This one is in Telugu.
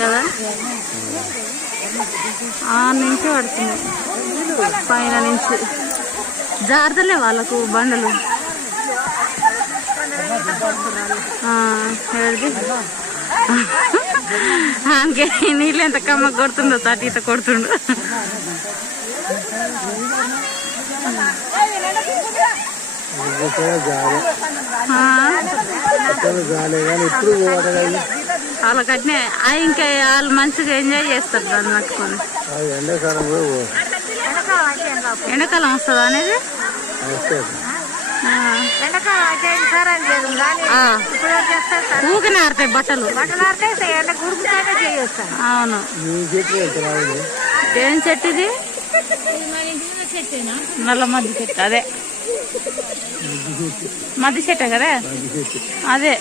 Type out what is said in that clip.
కదా ఆ నుంచి పడుతున్నాయి పైన నుంచి జారుతలే వాళ్ళకు బండలు ఆమెకి నీళ్ళు ఎంత కమ్మ కొడుతుందో తటి ఈత కొడుతుండు వాళ్ళకి అట్నే ఇంకా వాళ్ళు మంచిగా ఎంజాయ్ చేస్తారు దాన్ని పట్టుకొని ఎండాకాలం వస్తుందా అనేది ఊకనే ఆడతాయి బట్టలు అవును ఏం చెట్టు ఇది నల్ల మధ్య చెట్టు అదే మధ్య చెట్టే కదా అదే